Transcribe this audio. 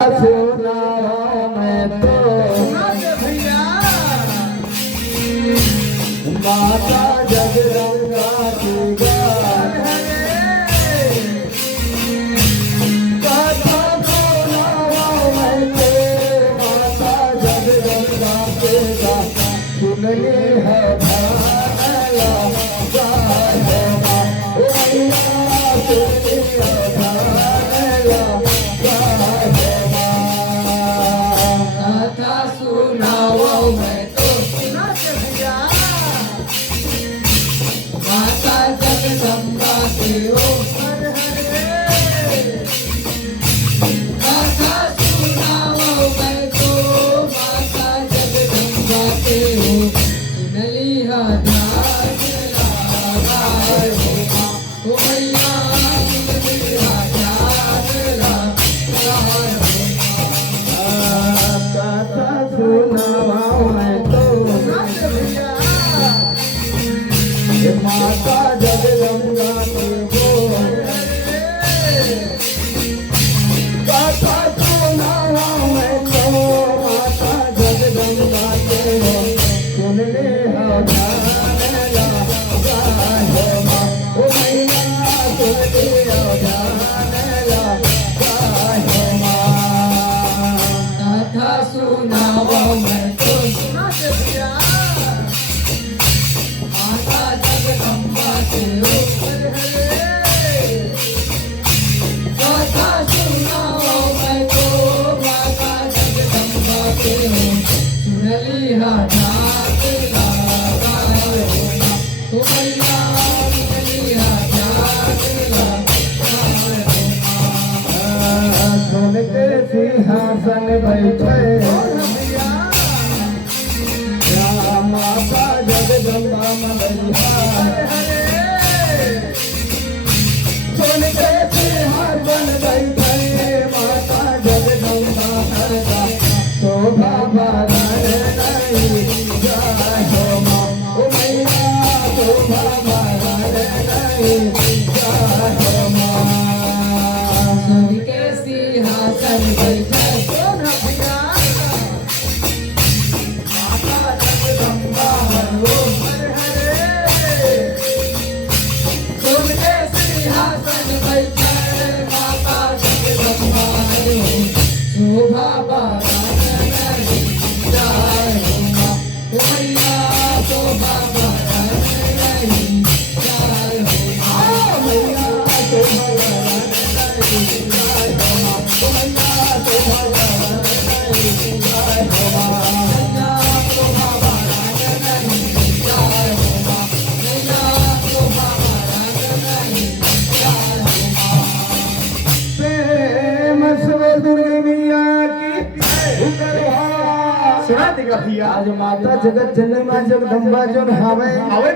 सुनाओ मैं तो भैया माता जगदम्बा की कथा सुनाओ मैं तो माता जगदम्बा के सुनली है भाला सुनाओ मैं तो भैया माता जगदम्बा के हो कथा सुनाओ मैं तो माता जगदम्बा के हो सुनली है ध्यान लगाए हो भैया सुनली है ध्यान लगाए हो कथा सुनाओ मैं तो माता जगदम्बा की कथा सुनाओ मैं तो माता जगदम्बा के सुनले हो कथा सुनाओ मैं तो माता जगदम्बा के कथा सुनाओ मैं तो माता जगदम्बा के सुनली है जात लगाए हो तो भैया सुनली है जात लगाए हो सुन के सिंहासन बैठे माता जगदम्बा मलैया सुन के सिंहासन बैठे माता जगदम्बा शोभा बारण नहीं जाय हो माँ ओ मैया शोभा बारण नहीं जाय हो माँ सुन के सिंहासन बैठे कौन भैया माता जगदम्बा हो सुन के सिंहासन बैठे माता जगदम्बा हो शोभा बारण नहीं जाए हो माँ ओ भैया शोभा बारण नहीं जाए हो प्रेम से दुनिया की सुना देगा भैया आज माता जगत जननी माँ जगदम्बा जो हवे